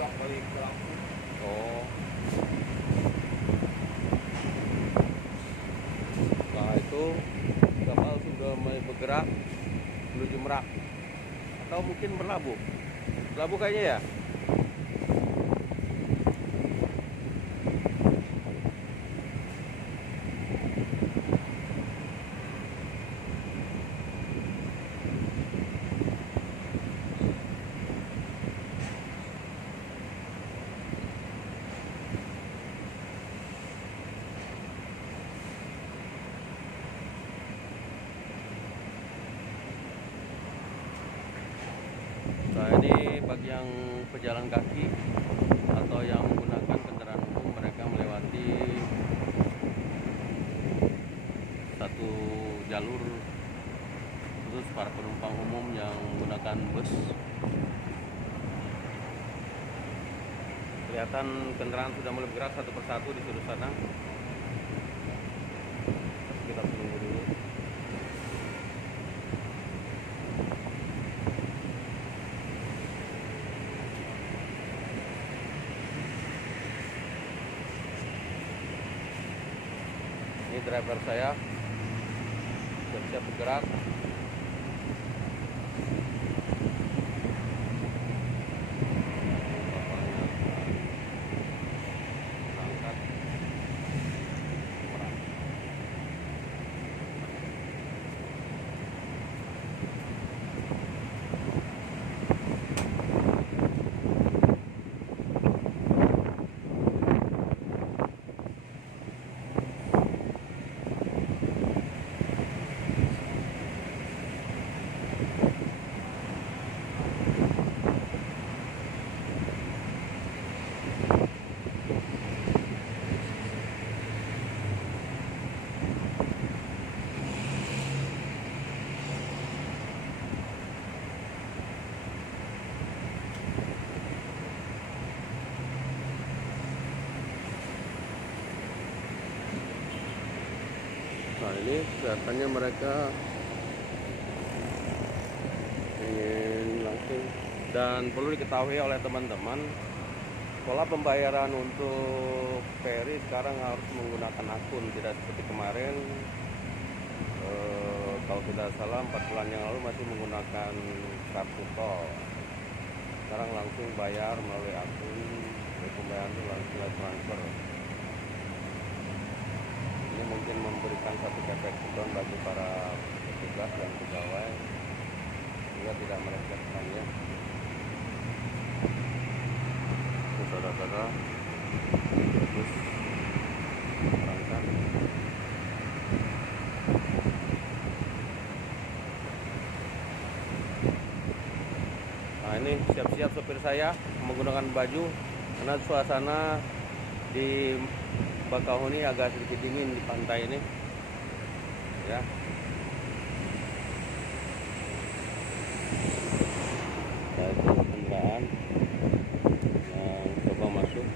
pulang balik ke Lampung. Oh. Nah itu kapal sudah mulai bergerak menuju Merak atau mungkin berlabuh. Berlabuh kayaknya ya. Nah ini bagi yang pejalan kaki atau yang menggunakan kendaraan umum, mereka melewati satu jalur khusus para penumpang umum yang menggunakan bus. Kelihatan kendaraan sudah mulai bergerak satu persatu di sudut sana. Kita tunggu dulu. Ini driver saya siap bergerak. Berangkat Merak. Nah ini kelihatannya mereka ingin langsung, dan perlu diketahui oleh teman-teman, pola pembayaran untuk ferry sekarang harus menggunakan akun, tidak seperti kemarin. Kalau tidak salah 4 bulan yang lalu masih menggunakan kartu tol. Sekarang langsung bayar melalui akun, pembayaran itu langsung transfer. Ini mungkin memberikan satu efek down bagi para petugas dan pegawai sehingga tidak merepotkannya. Saudara-saudara, terus berangkat. Nah ini siap-siap sopir saya menggunakan baju karena suasana di Bakahuni agak sedikit dingin di pantai ini, ya. Nah, itu kendaraan yang coba masuk.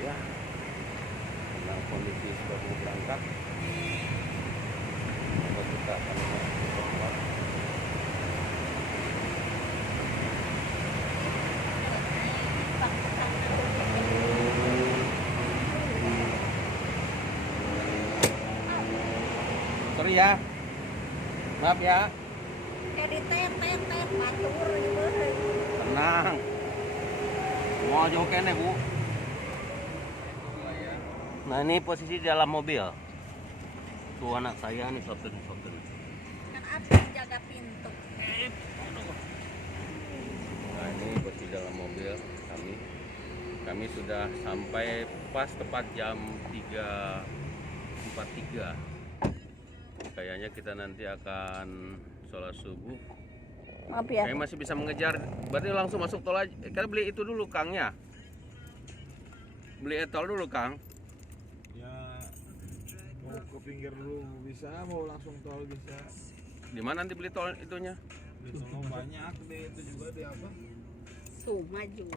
Ya, tentang kondisi sudah mau berangkat, maka kita akan memperkuat. Sorry ya, maaf ya. Tenang, mau jauh kene bu. Nah ini posisi di dalam mobil. Tuh anak saya nih sopir. Kan abis jaga pintu. Nah ini posisi dalam mobil kami. Kami sudah sampai pas tepat jam 3.43. Kayaknya kita nanti akan sholat subuh. Maaf ya. Kami masih bisa mengejar. Berarti langsung masuk tol aja. Karena beli itu dulu Kangnya. Beli etol dulu Kang. Ya mau ke pinggir dulu bisa, mau langsung tol bisa. Di mana nanti beli tol itunya? Di Solo banyak deh, itu juga di apa? Tuh, maju.